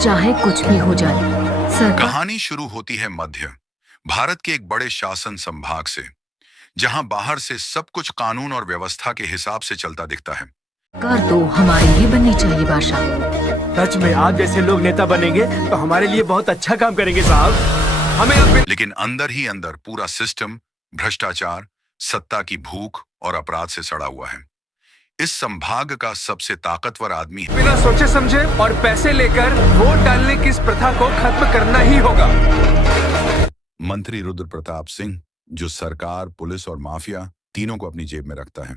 चाहे कुछ भी हो जाए, सरकार कहानी शुरू होती है मध्य भारत के एक बड़े शासन संभाग से, जहां बाहर से सब कुछ कानून और व्यवस्था के हिसाब से चलता दिखता है। तो हमारे लिए बननी चाहिए बादशाह। सच में आप जैसे लोग नेता बनेंगे तो हमारे लिए बहुत अच्छा काम करेंगे साहब। हमें लेकिन अंदर ही अंदर पूरा सिस्टम भ्रष्टाचार, सत्ता की भूख और अपराध से सड़ा हुआ है। इस संभाग का सबसे ताकतवर आदमी है। बिना सोचे समझे और पैसे लेकर वोट डालने की इस प्रथा को खत्म करना ही होगा। मंत्री रुद्र प्रताप सिंह, जो सरकार, पुलिस और माफिया तीनों को अपनी जेब में रखता है।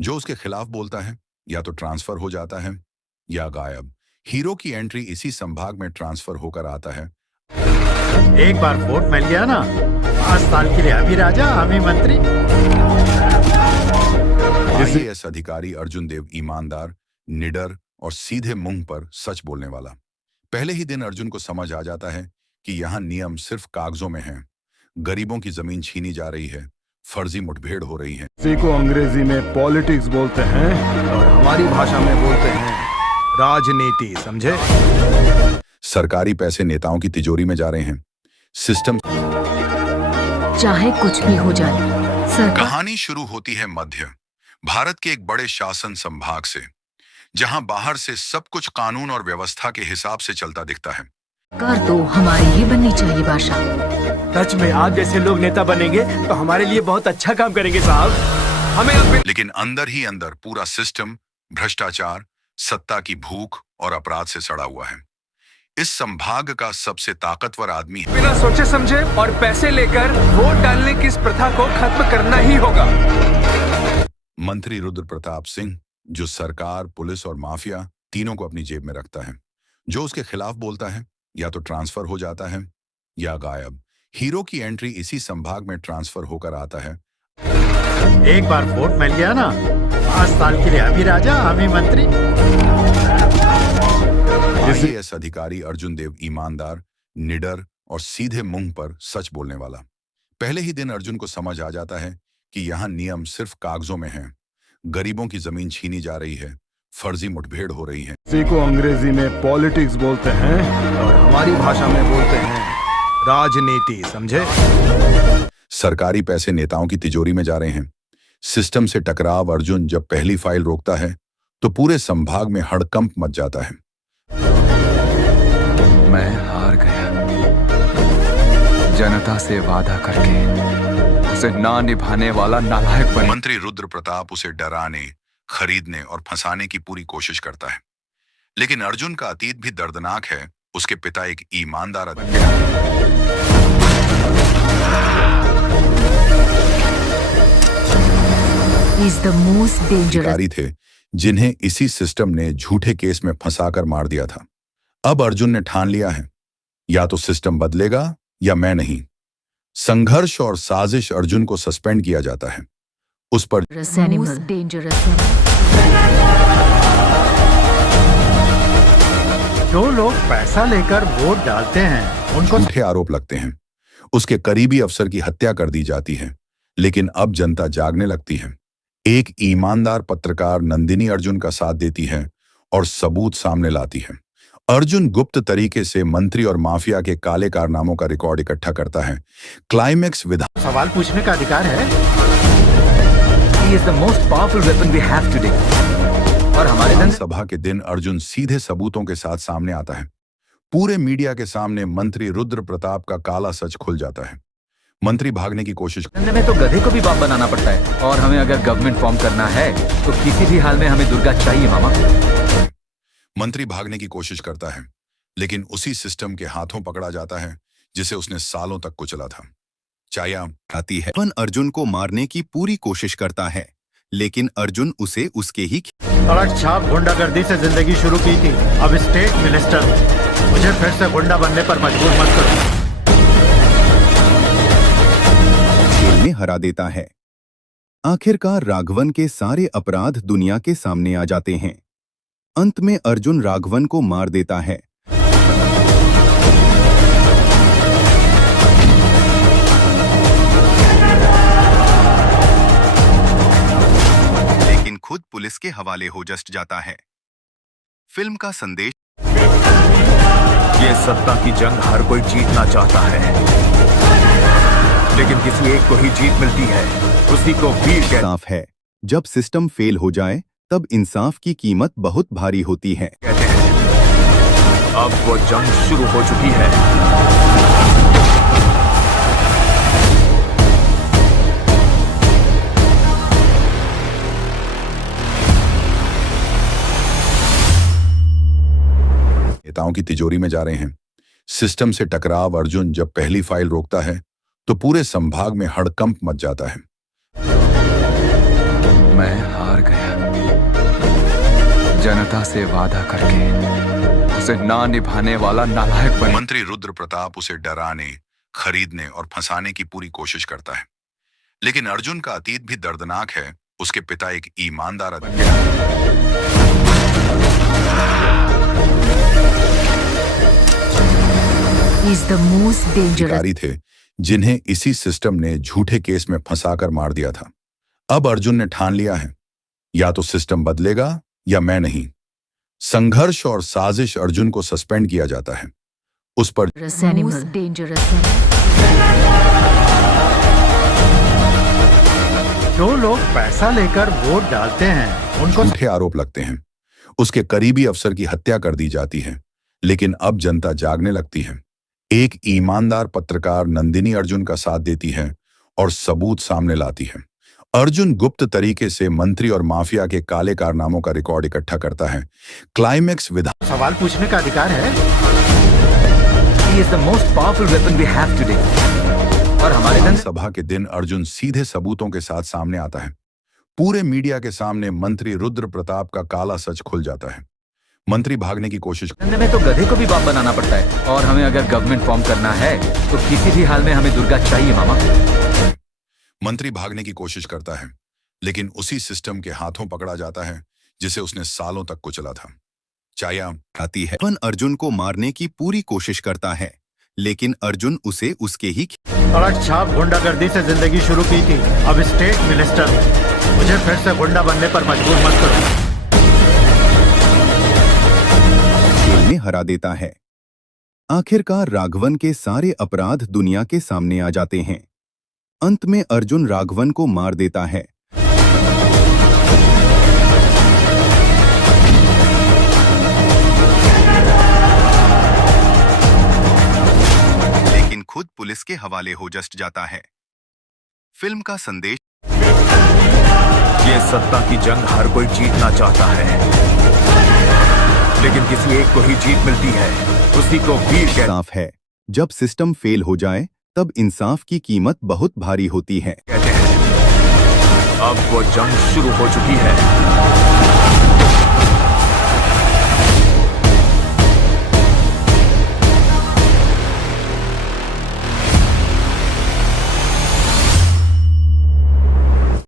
जो उसके खिलाफ बोलता है या तो ट्रांसफर हो जाता है या गायब। हीरो की एंट्री इसी संभाग में ट्रांसफर होकर आता है। एक बार वोट मिल गया ना, 5 साल के लिए अभी राजा हमें मंत्री। IAS अधिकारी अर्जुन देव ईमानदार, निडर और सीधे मुंह पर सच बोलने वाला। पहले ही दिन अर्जुन को समझ आ जाता है कि यहाँ नियम सिर्फ कागजों में हैं। गरीबों की जमीन छीनी जा रही है, फर्जी मुठभेड़ हो रही है। इसी को अंग्रेजी में पॉलिटिक्स बोलते हैं और हमारी भाषा में बोलते हैं राजनीति, समझे? सरकारी पैसे नेताओं की तिजोरी में जा रहे हैं। सिस्टम चाहे कुछ भी हो जाए, सरकार कहानी शुरू होती है मध्य भारत के एक बड़े शासन संभाग से, जहां बाहर से सब कुछ कानून और व्यवस्था के हिसाब से चलता दिखता है। तो हमारे लिए बननी चाहिए बादशाह। सच में आप जैसे लोग नेता बनेंगे तो हमारे लिए बहुत अच्छा काम करेंगे साहब। हमें लेकिन अंदर ही अंदर पूरा सिस्टम भ्रष्टाचार, सत्ता की भूख और अपराध से सड़ा हुआ है। इस संभाग का सबसे ताकतवर आदमी है। बिना सोचे समझे और पैसे लेकर वोट डालने की इस प्रथा को खत्म करना ही होगा। मंत्री रुद्र प्रताप सिंह, जो सरकार, पुलिस और माफिया तीनों को अपनी जेब में रखता है। जो उसके खिलाफ बोलता है या तो ट्रांसफर हो जाता है या गायब। हीरो की एंट्री इसी संभाग में ट्रांसफर होकर आता है। एक बार वोट मिल गया ना, 5 साल के लिए अभी राजा हमें मंत्री। IAS अधिकारी अर्जुन देव ईमानदार, निडर और सीधे मुंह पर सच बोलने वाला। पहले ही दिन अर्जुन को समझ आ जाता है कि यहाँ नियम सिर्फ कागजों में हैं। गरीबों की जमीन छीनी जा रही है, फर्जी मुठभेड़ हो रही है। इसी को अंग्रेजी में पॉलिटिक्स बोलते हैं और हमारी भाषा में बोलते हैं राजनीति, समझे? सरकारी पैसे नेताओं की तिजोरी में जा रहे हैं। सिस्टम से टकराव अर्जुन जब पहली फाइल रोकता है तो पूरे संभाग में हड़कंप मच जाता है। मैं हार गया। जनता से वादा करके उसे ना निभाने वाला नालायक बन। मंत्री रुद्र प्रताप उसे डराने, खरीदने और फंसाने की पूरी कोशिश करता है। लेकिन अर्जुन का अतीत भी दर्दनाक है। उसके पिता एक ईमानदार अधिकारी थे, जिन्हें इसी सिस्टम ने झूठे केस में फंसाकर मार दिया था। अब अर्जुन ने ठान लिया है, या तो सिस्टम बदलेगा या मैं नहीं। संघर्ष और साजिश अर्जुन को सस्पेंड किया जाता है। उस पर जो लोग पैसा लेकर वोट डालते हैं उनको झूठे आरोप लगते हैं। उसके करीबी अफसर की हत्या कर दी जाती है। लेकिन अब जनता जागने लगती है। एक ईमानदार पत्रकार नंदिनी अर्जुन का साथ देती है और सबूत सामने लाती है। अर्जुन गुप्त तरीके से मंत्री और माफिया के काले कारनामों का रिकॉर्ड इकट्ठा करता है। क्लाइमेक्स विधान सवाल पूछने का अधिकार है। He is the most powerful weapon we have today. और हमारे सभा के दिन अर्जुन सीधे सबूतों के साथ सामने आता है। पूरे मीडिया के सामने मंत्री रुद्र प्रताप का काला सच खुल जाता है। मंत्री भागने की कोशिश में तो गधे को भी बाप बनाना पड़ता है। और हमें अगर गवर्नमेंट फॉर्म करना है तो किसी भी हाल में हमें दुर्गा चाहिए मामा। मंत्री भागने की कोशिश करता है, लेकिन उसी सिस्टम के हाथों पकड़ा जाता है जिसे उसने सालों तक कुचला था। चाया आती है। अर्जुन को मारने की पूरी कोशिश करता है, लेकिन अर्जुन उसे उसके ही सड़क छाप गुंडागर्दी से जिंदगी शुरू की थी। अब स्टेट मिनिस्टर हूँ। मुझे फिर से गुंडा बनने पर मजबूर मत करो। खेल में हरा देता है। आखिरकार राघवन के सारे अपराध दुनिया के सामने आ जाते हैं। अंत में अर्जुन राघवन को मार देता है। लेकिन खुद पुलिस के हवाले हो जाता है। फिल्म का संदेश ये सत्ता की जंग हर कोई जीतना चाहता है, लेकिन किसी एक को ही जीत मिलती है, उसी को वीर कहते साफ है, जब सिस्टम फेल हो जाए तब इंसाफ की कीमत बहुत भारी होती है। हैं। अब वो जंग शुरू हो चुकी है। नेताओं की तिजोरी में जा रहे हैं। सिस्टम से टकराव अर्जुन जब पहली फाइल रोकता है तो पूरे संभाग में हड़कंप मच जाता है। मैं हार गया। जनता से वादा करके उसे ना निभाने वाला नालायक बन। मंत्री रुद्र प्रताप उसे डराने, खरीदने और फंसाने की पूरी कोशिश करता है, लेकिन अर्जुन का अतीत भी दर्दनाक है। उसके पिता एक ईमानदार He's the most dangerous. अधिकारी थे जिन्हें इसी सिस्टम ने झूठे केस में फंसाकर मार दिया था। अब अर्जुन ने ठान लिया है, या तो सिस्टम बदलेगा या मैं नहीं। संघर्ष और साजिश अर्जुन को सस्पेंड किया जाता है। उस पर Most dangerous. जो लोग पैसा लेकर वोट डालते हैं उनको झूठे आरोप लगते हैं। उसके करीबी अफसर की हत्या कर दी जाती है, लेकिन अब जनता जागने लगती है। एक ईमानदार पत्रकार नंदिनी अर्जुन का साथ देती है और सबूत सामने लाती है। अर्जुन गुप्त तरीके से मंत्री और माफिया के काले कारनामों का रिकॉर्ड इकट्ठा करता है। क्लाइमेक्स विधान सवाल पूछने का अधिकार है। He is the most powerful weapon we have today. और हमारे धन सभा के दिन अर्जुन सीधे सबूतों के साथ सामने आता है। पूरे मीडिया के सामने मंत्री रुद्र प्रताप का काला सच खुल जाता है। मंत्री भागने की कोशिश में तो गधे को भी बाप बनाना पड़ता है, और हमें अगर गवर्नमेंट फॉर्म करना है तो किसी भी हाल में हमें दुर्गा चाहिए मामा। मंत्री भागने की कोशिश करता है, लेकिन उसी सिस्टम के हाथों पकड़ा जाता है जिसे उसने सालों तक कुचला था। चाया आती है। अर्जुन को मारने की पूरी कोशिश करता है, लेकिन अर्जुन उसे उसके ही सड़क छाप गुंडागर्दी से जिंदगी शुरू की थी, अब स्टेट मिनिस्टर हूं। मुझे फिर से गुंडा बनने पर मजबूर मत करो। खेल में हरा देता है। आखिरकार राघवन के सारे अपराध दुनिया के सामने आ जाते हैं। अंत में अर्जुन राघवन को मार देता है। लेकिन खुद पुलिस के हवाले हो जाता है। फिल्म का संदेश ये सत्ता की जंग हर कोई जीतना चाहता है, लेकिन किसी एक को ही जीत मिलती है, उसी को वीर कहते हैं। साफ है, जब सिस्टम फेल हो जाए तब इंसाफ की कीमत बहुत भारी होती है। अब वो जंग शुरू हो चुकी है।